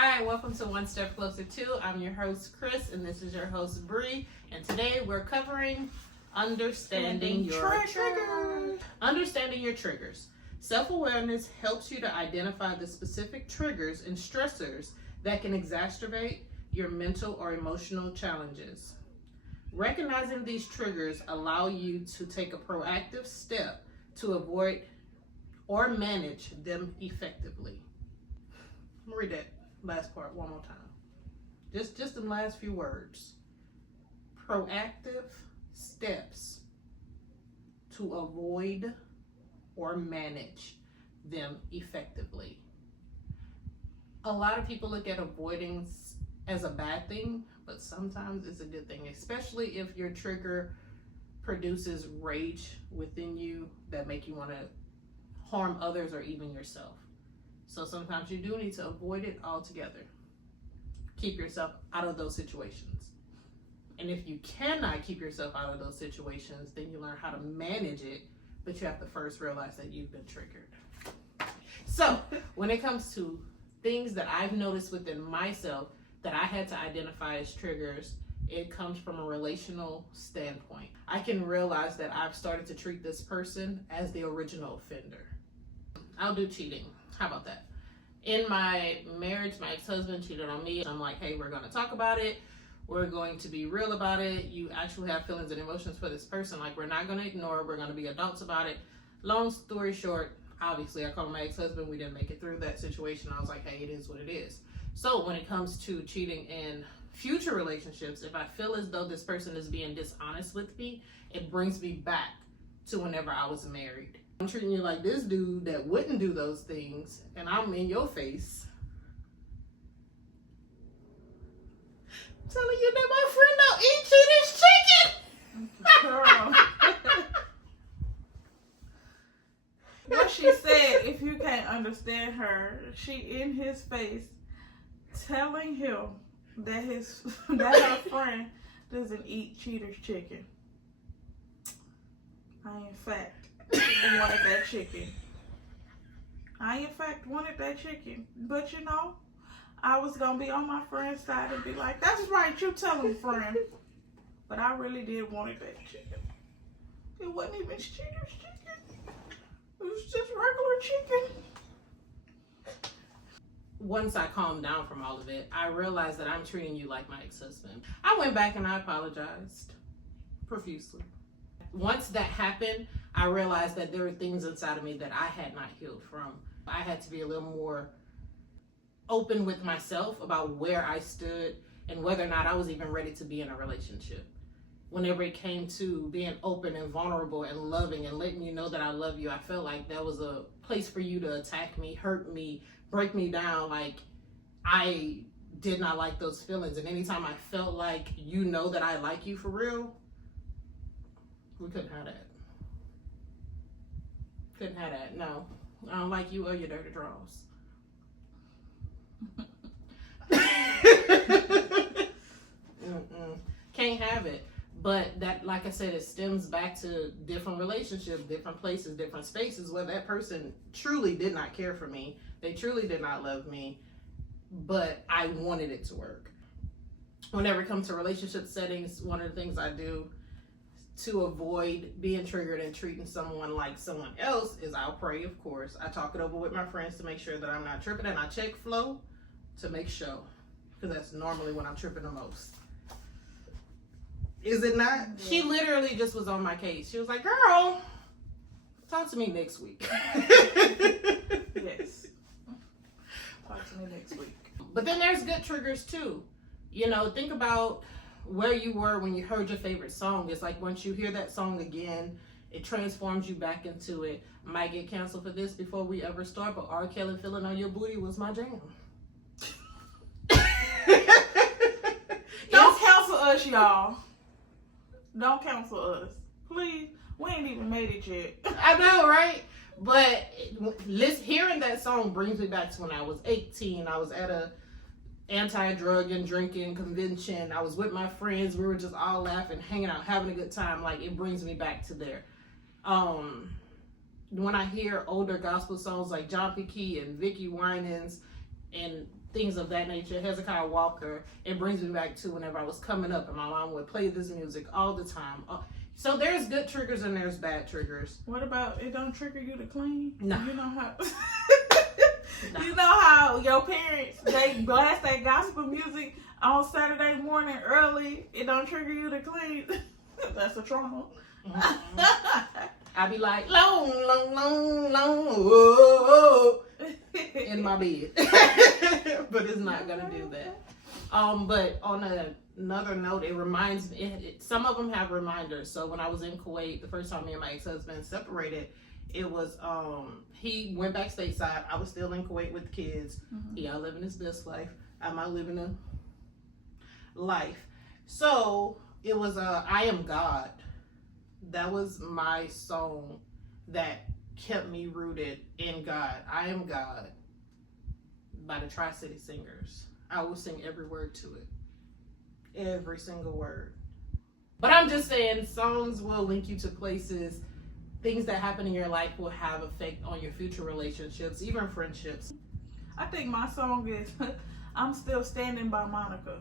Hi, welcome to One Step Closer 2. I'm your host, Chris, and this is your host, Bree. And today we're covering understanding your triggers. Understanding your triggers. Self-awareness helps you to identify the specific triggers and stressors that can exacerbate your mental or emotional challenges. Recognizing these triggers allow you to take a proactive step to avoid or manage them effectively. I'm gonna read that last part one more time. Just the last few words. Proactive steps to avoid or manage them effectively. A lot of people look at avoidance as a bad thing, but sometimes it's a good thing, especially if your trigger produces rage within you that make you want to harm others or even yourself. So sometimes you do need to avoid it altogether. Keep yourself out of those situations. And if you cannot keep yourself out of those situations, then you learn how to manage it, but you have to first realize that you've been triggered. So when it comes to things that I've noticed within myself that I had to identify as triggers, it comes from a relational standpoint. I can realize that I've started to treat this person as the original offender. I'll do cheating. How about that? In my marriage, my ex-husband cheated on me. I'm like, hey, we're going to talk about it. We're going to be real about it. You actually have feelings and emotions for this person. Like, we're not going to ignore it. We're going to be adults about it. Long story short, obviously, I called my ex-husband. We didn't make it through that situation. I was like, hey, it is what it is. So when it comes to cheating in future relationships, if I feel as though this person is being dishonest with me, it brings me back to whenever I was married. I'm treating you like this dude that wouldn't do those things, and I'm in your face telling you that my friend don't eat cheater's chicken. Girl. What she said, if you can't understand her, she in his face telling him that her friend doesn't eat cheater's chicken. I in fact wanted that chicken. But you know, I was gonna be on my friend's side and be like, that's right, you tell him, friend. But I really did want that chicken. It wasn't even cheater's chicken. It was just regular chicken. Once I calmed down from all of it, I realized that I'm treating you like my ex-husband. I went back and I apologized profusely. Once that happened, I realized that there were things inside of me that I had not healed from. I had to be a little more open with myself about where I stood and whether or not I was even ready to be in a relationship. Whenever it came to being open and vulnerable and loving and letting you know that I love you, I felt like that was a place for you to attack me, hurt me, break me down. Like, I did not like those feelings. And anytime I felt like you know that I like you for real, we couldn't have that. No. I don't like you or your dirty drawers. Can't have it. But that, like I said, it stems back to different relationships, different places, different spaces where that person truly did not care for me. They truly did not love me, but I wanted it to work. Whenever it comes to relationship settings, one of the things I do to avoid being triggered and treating someone like someone else is I'll pray, of course. I talk it over with my friends to make sure that I'm not tripping, and I check flow to make sure, because that's normally when I'm tripping the most. Is it not? Yeah. She literally just was on my case. She was like, girl, talk to me next week. Yes. Talk to me next week. But then there's good triggers too. You know, think about where you were when you heard your favorite song. It's like once you hear that song again, it transforms you back into it. Might get canceled for this before we ever start, but R. Kelly Feeling on Your Booty was my jam. Don't cancel us, y'all. Don't cancel us. Please. We ain't even made it yet. I know, right? But hearing that song brings me back to when I was 18. I was at a anti-drug and drinking convention. I was with my friends. We were just all laughing, hanging out, having a good time. Like, it brings me back to there. When I hear older gospel songs like John P. Key and Vicki Winans and things of that nature. Hezekiah Walker. It brings me back to whenever I was coming up and my mom would play this music all the time. So there's good triggers and there's bad triggers. What about it don't trigger you to clean? No. You know how No. you know how your parents, they blast that gospel music on Saturday morning early. It don't trigger you to clean. That's a trauma. I be like, long, long, long, long, whoa, in my bed. But it's not gonna do that. But on another note, it reminds me, some of them have reminders. So when I was in Kuwait, the first time me and my ex-husband separated, it was, he went back stateside. I was still in Kuwait with the kids. Mm-hmm. He out living his best life. I'm out living a life. So it was, I Am God. That was my song that kept me rooted in God. I Am God by the Tri-City Singers. I will sing every word to it. Every single word. But I'm just saying, songs will link you to places. Things that happen in your life will have effect on your future relationships, even friendships. I think my song is I'm Still Standing by Monica.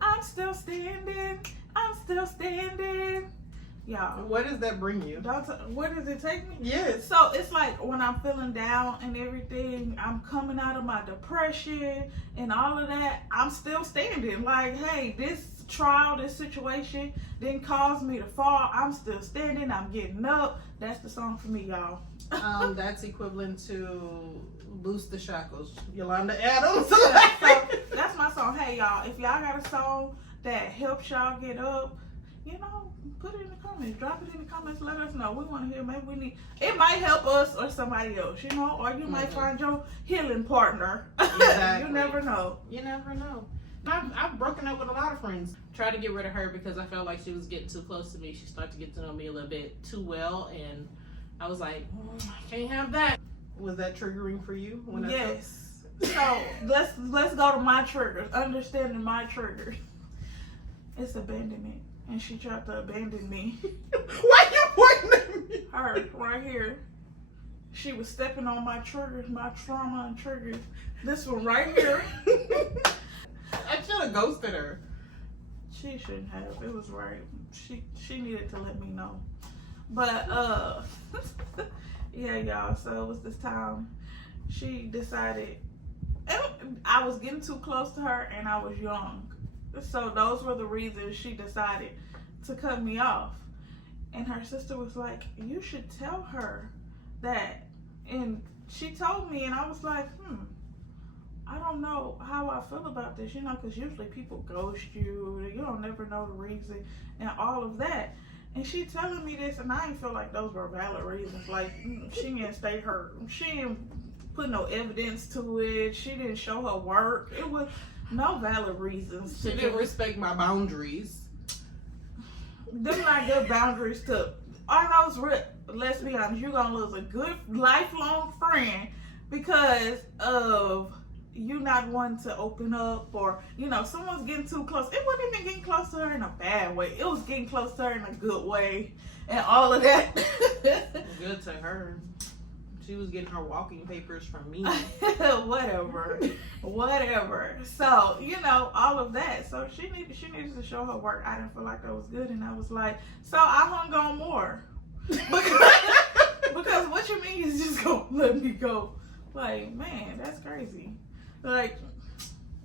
I'm still standing. I'm still standing. Y'all. What does that bring you? Where does it take me? Yes. So it's like when I'm feeling down and everything, I'm coming out of my depression and all of that, I'm still standing. Like, hey, this trial, this situation didn't cause me to fall. I'm still standing. I'm getting up. That's the song for me, y'all. That's equivalent to Loose the Shackles, Yolanda Adams. Yeah, so that's my song. Hey, y'all, if y'all got a song that helps y'all get up, you know, put it in the comments. Drop it in the comments. Let us know. We want to hear. Maybe we need. It might help us or somebody else, you know, or you might find your healing partner. Exactly. You never know. You never know. I've broken up with a lot of friends. Tried to get rid of her because I felt like she was getting too close to me. She started to get to know me a little bit too well, and I was like, I can't have that. Was that triggering for you? Yes. So let's go to my triggers. Understanding my triggers. It's abandonment. And she tried to abandon me. Why you pointing at me? Her, right here. She was stepping on my triggers, my trauma and triggers. This one right here. I should have ghosted her. She shouldn't have. It was right. She needed to let me know. But, yeah, y'all. So it was this time she decided, I was getting too close to her and I was young. So those were the reasons she decided to cut me off. And her sister was like, you should tell her that. And she told me, and I was like, I don't know how I feel about this, you know, because usually people ghost you. You don't never know the reason and all of that. And she telling me this, and I didn't feel like those were valid reasons. Like, she didn't state her, she didn't put no evidence to it. She didn't show her work. It was no valid reasons. She didn't respect my boundaries. Them not good boundaries to. I know, let's be honest, you're going to lose a good lifelong friend because of you not wanting to open up, or, you know, someone's getting too close. It wasn't even getting close to her in a bad way. It was getting close to her in a good way and all of that. Good to her. She was getting her walking papers from me. Whatever. So, you know, all of that. So she needed to show her work. I didn't feel like that was good, and I was like, so I hung on more. Because what you mean is just gonna let me go? Like, man, that's crazy. Like,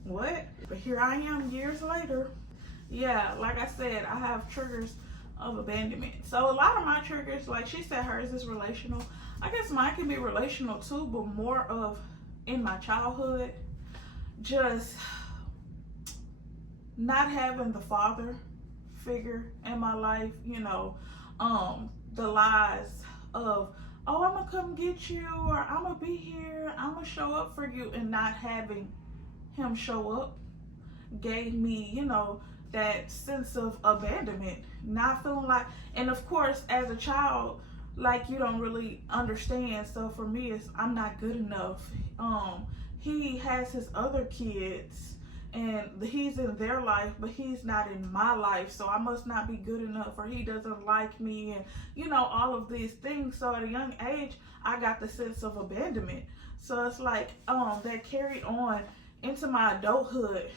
what? But here I am years later. Yeah, like I said, I have triggers of abandonment. So a lot of my triggers, like she said, hers is relational. I guess mine can be relational too, but more of in my childhood, just not having the father figure in my life, you know, the lies of, oh, I'm gonna come get you, or I'm gonna be here, I'm gonna show up for you, and not having him show up gave me, you know, that sense of abandonment, not feeling like, and of course, as a child, like, you don't really understand. So for me, it's I'm not good enough. He has his other kids and he's in their life, but he's not in my life, so I must not be good enough, or he doesn't like me, and you know, all of these things. So at a young age, I got the sense of abandonment. So it's like that carried on into my adulthood,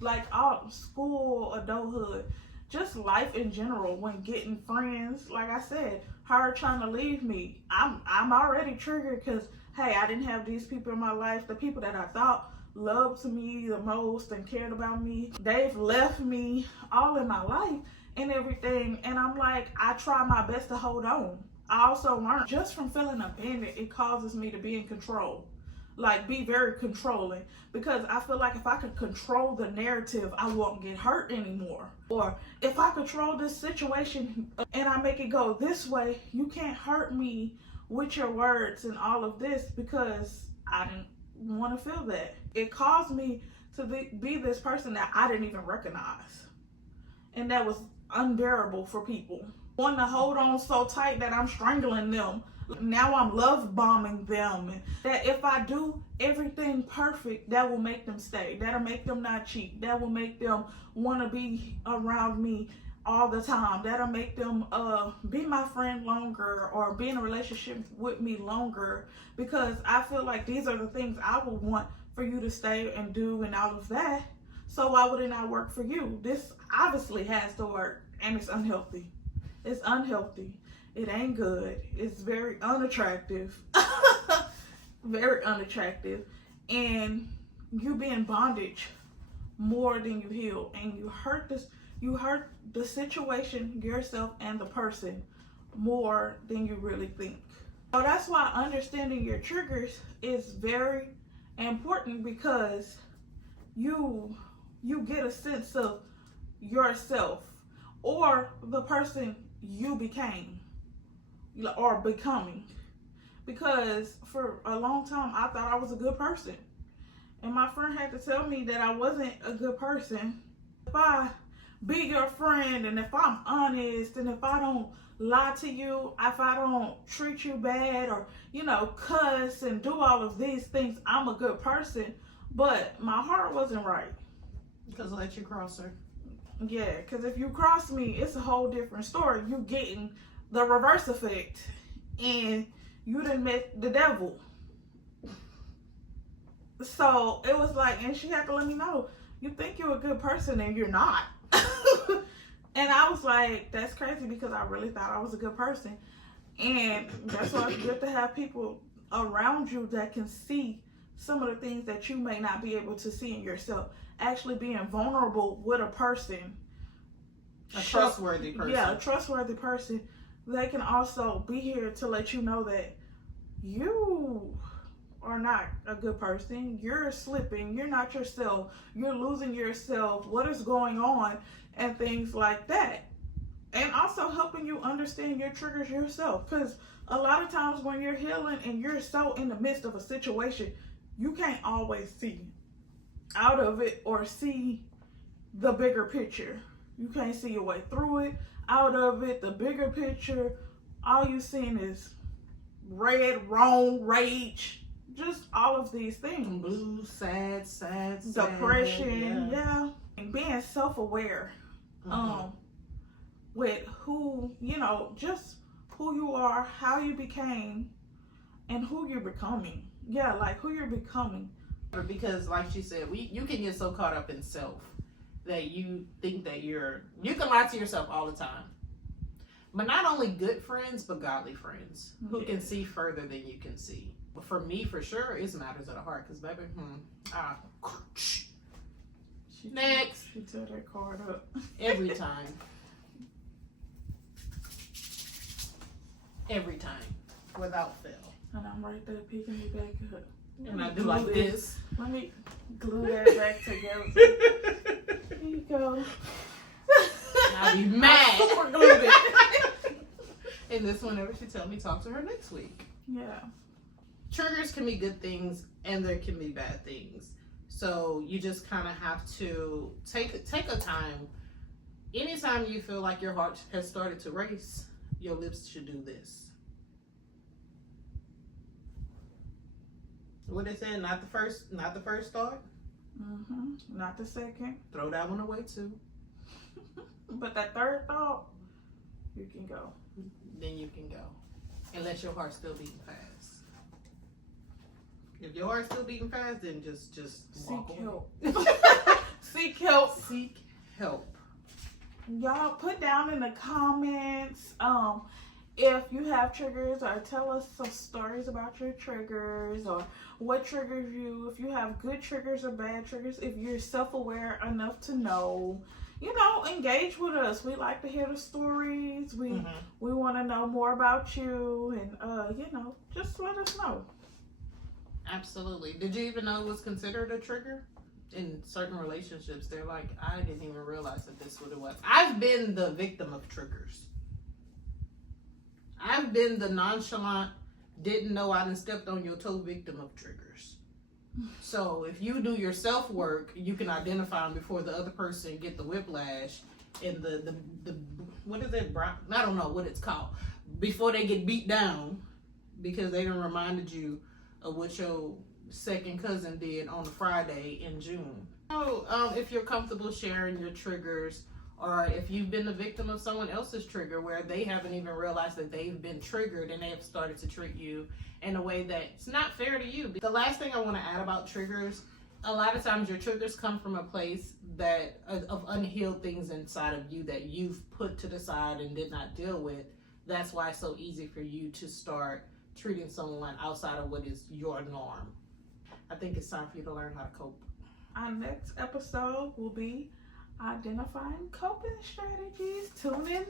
like all school, adulthood, just life in general, when getting friends, like I said, her trying to leave me, I'm already triggered because, hey, I didn't have these people in my life. The people that I thought loved me the most and cared about me, they've left me all in my life and everything. And I'm like, I try my best to hold on. I also learned just from feeling abandoned, it causes me to be in control. Like, be very controlling, because I feel like if I could control the narrative, I won't get hurt anymore. Or if I control this situation and I make it go this way, you can't hurt me with your words and all of this, because I didn't want to feel that. It caused me to be this person that I didn't even recognize, and that was unbearable for people. Wanting to hold on so tight that I'm strangling them. Now I'm love bombing them. That if I do everything perfect, that will make them stay. That'll make them not cheat. That will make them want to be around me all the time. That'll make them be my friend longer, or be in a relationship with me longer, because I feel like these are the things I would want for you to stay and do and all of that. So why would it not work for you? This obviously has to work, and it's unhealthy. It's unhealthy. It ain't good. It's very unattractive. Very unattractive. And you be in bondage more than you heal. And you hurt the situation, yourself, and the person more than you really think. So that's why understanding your triggers is very important, because you get a sense of yourself, or the person you became or becoming. Because for a long time I thought I was a good person, and my friend had to tell me that I wasn't a good person. If I be your friend, and if I'm honest, and if I don't lie to you, if I don't treat you bad, or cuss and do all of these things, I'm a good person. But my heart wasn't right, because I let you cross her. Yeah, because if you cross me, it's a whole different story. You getting the reverse effect, and you done met the devil. So it was like, and she had to let me know, you think you're a good person and you're not. And I was like, that's crazy, because I really thought I was a good person. And that's why it's good to have people around you that can see some of the things that you may not be able to see in yourself. Actually being vulnerable with a person, a trustworthy person. Yeah, a trustworthy person. They can also be here to let you know that you are not a good person. You're slipping. You're not yourself. You're losing yourself. What is going on? And things like that. And also helping you understand your triggers yourself. Because a lot of times when you're healing and you're so in the midst of a situation, you can't always see out of it or see the bigger picture. You can't see your way through it, out of it, the bigger picture. All you seeing is red, wrong, rage, just all of these things. Blue, sad, depression, yeah. And being self-aware, with who, just who you are, how you became, and who you're becoming. Yeah, like who you're becoming. Because like she said, you can get so caught up in self that you think that you can lie to yourself all the time. But not only good friends, but godly friends who can see further than you can see. But for me, for sure, it's matters of the heart. Because baby, next. She tore that card up. Every time. Every time. Without fail. And I'm right there picking it back up. And I do like this. Let me glue that back together. Here you go. I'll be mad. Super glued it. And this whenever she tell me, talk to her next week. Yeah. Triggers can be good things and there can be bad things. So you just kind of have to take a time. Anytime you feel like your heart has started to race, your lips should do this. What they said, not the first thought. Not the second. Throw that one away too. But that third thought, you can go. Then you can go, unless your heart's still beating fast. If your heart's still beating fast, then just walk Seek away. help. Seek help. Seek help. Y'all put down in the comments if you have triggers, or tell us some stories about your triggers, or what triggers you, if you have good triggers or bad triggers, if you're self-aware enough to know. You know, engage with us. We like to hear the stories. We want to know more about you, and you know, just let us know. Absolutely. Did you even know it was considered a trigger? In certain relationships, they're like, I didn't even realize that this is what it was. I've been the victim of triggers. I've been the nonchalant, didn't know I done stepped on your toe victim of triggers. So if you do your self-work, you can identify them before the other person get the whiplash and the what is it? I don't know what it's called. Before they get beat down because they done reminded you of what your second cousin did on a Friday in June. So if you're comfortable sharing your triggers, or if you've been the victim of someone else's trigger where they haven't even realized that they've been triggered and they have started to treat you in a way that's not fair to you. The last thing I want to add about triggers, a lot of times your triggers come from a place that of unhealed things inside of you that you've put to the side and did not deal with. That's why it's so easy for you to start treating someone outside of what is your norm. I think it's time for you to learn how to cope. Our next episode will be identifying coping strategies. Tune in.